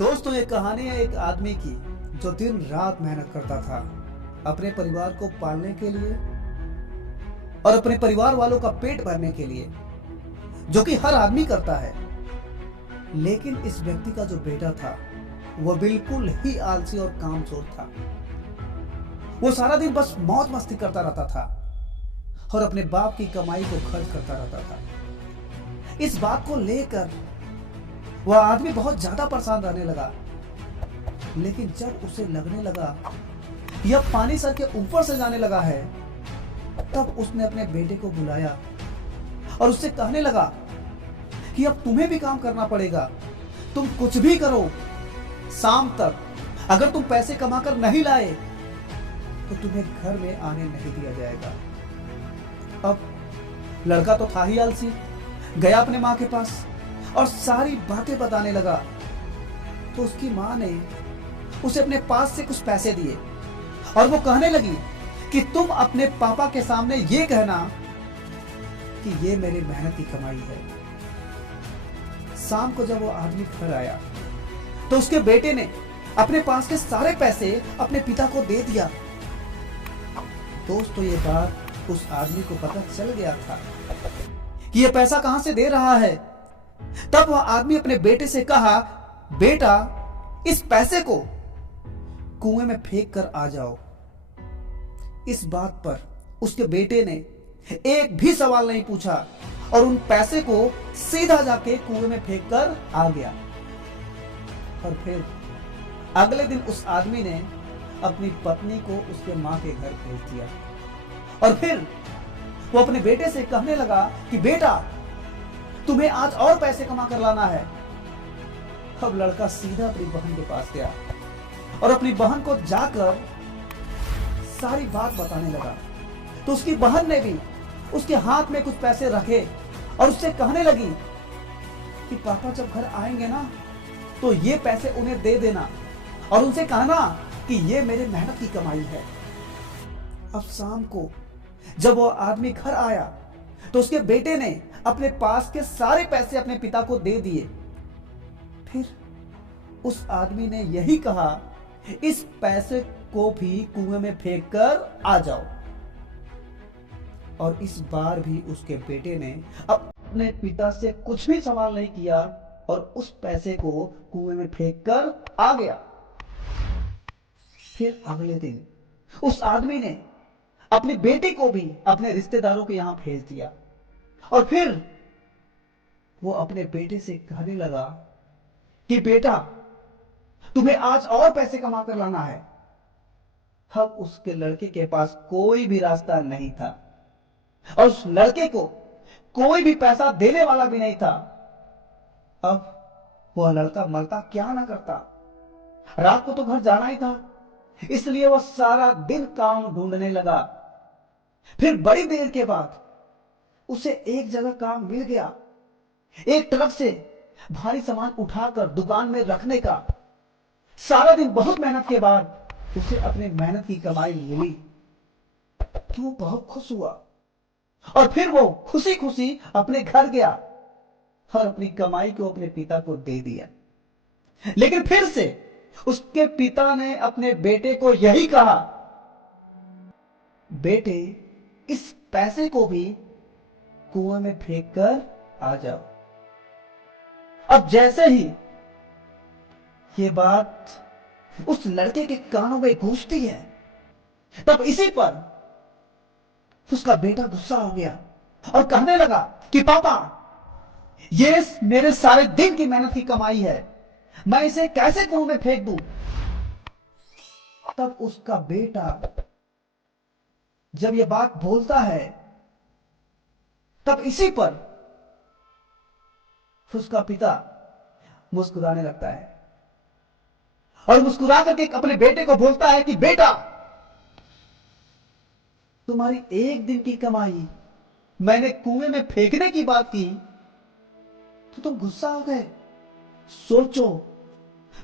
दोस्तों, ये कहानी है एक आदमी की जो दिन रात मेहनत करता था अपने परिवार को पालने के लिए और अपने परिवार वालों का पेट भरने के लिए, जो कि हर आदमी करता है। लेकिन इस व्यक्ति का जो बेटा था वह बिल्कुल ही आलसी और कामचोर था। वो सारा दिन बस मौज मस्ती करता रहता था और अपने बाप की कमाई को खर्च करता रहता था। इस बात को लेकर वह आदमी बहुत ज्यादा परेशान रहने लगा। लेकिन जब उसे लगने लगा कि अब पानी सर के ऊपर से जाने लगा है, तब उसने अपने बेटे को बुलाया और उससे कहने लगा कि अब तुम्हें भी काम करना पड़ेगा। तुम कुछ भी करो, शाम तक अगर तुम पैसे कमाकर नहीं लाए तो तुम्हें घर में आने नहीं दिया जाएगा। अब लड़का तो था ही आलसी, गया अपने माँ के पास और सारी बातें बताने लगा। तो उसकी माँ ने उसे अपने पास से कुछ पैसे दिए और वो कहने लगी कि तुम अपने पापा के सामने ये कहना कि ये मेरी मेहनत की कमाई है। शाम को जब वो आदमी घर आया तो उसके बेटे ने अपने पास के सारे पैसे अपने पिता को दे दिया। दोस्तों, ये बात उस आदमी को पता चल गया था कि ये पैसा कहां से दे रहा है। तब वह आदमी अपने बेटे से कहा, बेटा, इस पैसे को कुएं में फेंक कर आ जाओ। इस बात पर उसके बेटे ने एक भी सवाल नहीं पूछा और उन पैसे को सीधा जाके कुएं में फेंक कर आ गया। और फिर अगले दिन उस आदमी ने अपनी पत्नी को उसके मां के घर भेज दिया और फिर वो अपने बेटे से कहने लगा कि बेटा, तुम्हें आज और पैसे कमा कर लाना है। अब लड़का सीधा अपनी बहन के पास गया और अपनी बहन को जाकर सारी बात बताने लगा। तो उसकी बहन ने भी उसके हाथ में कुछ पैसे रखे और उससे कहने लगी कि पापा जब घर आएंगे ना तो ये पैसे उन्हें दे देना और उनसे कहना कि ये मेरे मेहनत की कमाई है। अब शाम को जब वो आदमी घर आया तो उसके बेटे ने अपने पास के सारे पैसे अपने पिता को दे दिए। फिर उस आदमी ने यही कहा, इस पैसे को भी कुएं में फेंक कर आ जाओ। और इस बार भी उसके बेटे ने अपने पिता से कुछ भी सवाल नहीं किया और उस पैसे को कुएं में फेंक कर आ गया। फिर अगले दिन उस आदमी ने अपनी बेटी को भी अपने रिश्तेदारों के यहां भेज दिया और फिर वो अपने बेटे से कहने लगा कि बेटा, तुम्हें आज और पैसे कमा कर लाना है। अब उसके लड़के के पास कोई भी रास्ता नहीं था और उस लड़के को कोई भी पैसा देने वाला भी नहीं था। अब वह लड़का मरता क्या ना करता, रात को तो घर जाना ही था, इसलिए वह सारा दिन काम ढूंढने लगा। फिर बड़ी देर के बाद उसे एक जगह काम मिल गया, एक ट्रक से भारी सामान उठाकर दुकान में रखने का। सारा दिन बहुत मेहनत के बाद उसे अपनी मेहनत की कमाई मिली तो वो बहुत खुश हुआ और फिर वो खुशी खुशी अपने घर गया और अपनी कमाई को अपने पिता को दे दिया। लेकिन फिर से उसके पिता ने अपने बेटे को यही कहा, बेटे, इस पैसे को भी कुएं में फेंक कर आ जाओ। अब जैसे ही ये बात उस लड़के के कानों में गूंजती है, तब इसी पर उसका बेटा गुस्सा हो गया और कहने लगा कि पापा, ये मेरे सारे दिन की मेहनत की कमाई है, मैं इसे कैसे कुएं में फेंक दूं। तब उसका बेटा जब यह बात बोलता है, तब इसी पर उसका पिता मुस्कुराने लगता है और मुस्कुरा करके अपने बेटे को बोलता है कि बेटा, तुम्हारी एक दिन की कमाई मैंने कुएं में फेंकने की बात की तो तुम गुस्सा हो गए। सोचो,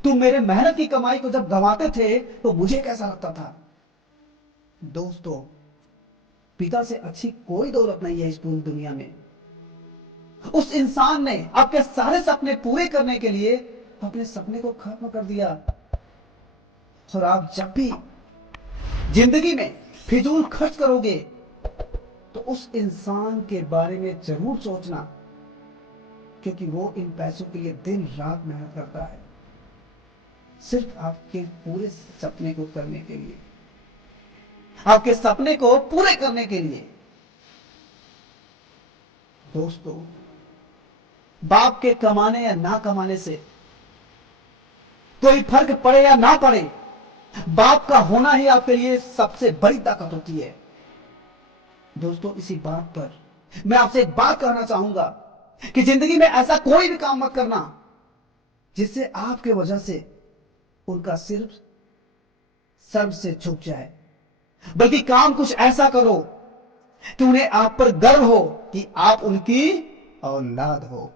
तुम मेरे मेहनत की कमाई को जब गंवाते थे तो मुझे कैसा लगता था। दोस्तों, पिता से अच्छी कोई दौलत नहीं है इस पूरी दुनिया में। उस इंसान ने आपके सारे सपने पूरे करने के लिए अपने सपने को खत्म कर दिया। और आप जब भी जिंदगी में फिजूल खर्च करोगे तो उस इंसान के बारे में जरूर सोचना, क्योंकि वो इन पैसों के लिए दिन रात मेहनत करता है, सिर्फ आपके पूरे सपने को करने के लिए, आपके सपने को पूरे करने के लिए। दोस्तों, बाप के कमाने या ना कमाने से कोई फर्क पड़े या ना पड़े, बाप का होना ही आपके लिए सबसे बड़ी ताकत होती है। दोस्तों, इसी बात पर मैं आपसे एक बात कहना चाहूंगा कि जिंदगी में ऐसा कोई भी काम मत करना जिससे आपके वजह से उनका सिर्फ सर से झुक जाए, बल्कि काम कुछ ऐसा करो कि उन्हें आप पर गर्व हो कि आप उनकी औलाद हो।